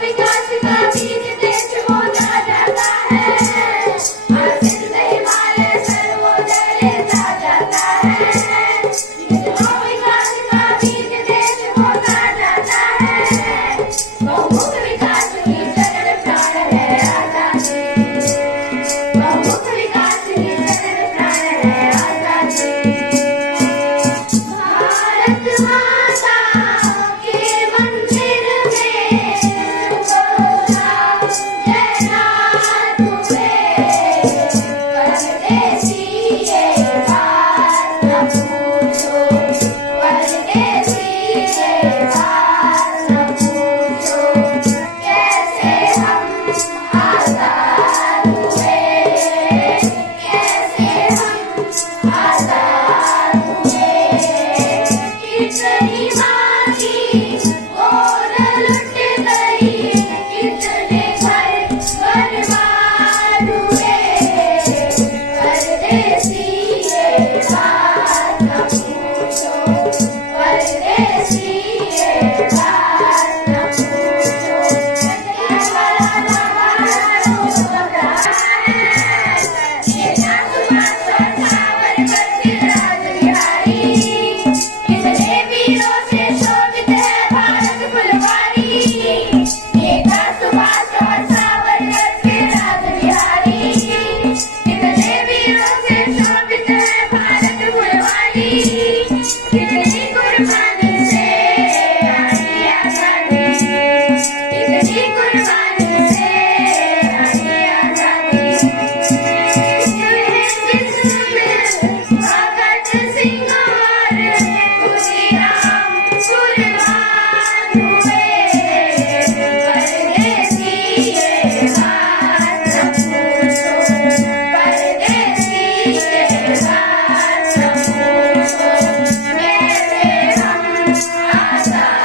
विकास का बीज देश बोला जाता है। सिंध हिमालय सर्वोदय लेता जाता है। विकास का बीज देश बोला जाता है। बहुमुख विकास की चरण प्राण है आजादी। बहुमुख विकास की चरण प्राण है आजादी। भारत माता के मंदिर में बोला जयनाथ हुए। परदेसी ये बात न पूछो। परदेसी ये बात न पूछो। कैसे हम आजाद हुए। कैसे हम आजाद हुए। कितनी मांगी और लुट गई। कितने घर बर्बाद हुए। परदेसी ये बात न पूछो। परदेसी ये बात न पूछो। ये जात पात सावरकर के राज बिहारी। कितने वीरों से शोभित है भारत फुलवारी। ये जात पात सावरकर के राज बिहारी। कितने वीरों से शोभित है भारत फुलवारी। कितनी कुर्बानी से आई आजादी। कितनी कुर्बानी से आई आजादी। भगत सिंह और खुदीराम कुर्बान हुए। परदेसी ये बात न पूछो। परदेसी ये बात न पूछो। कैसे हम आजाद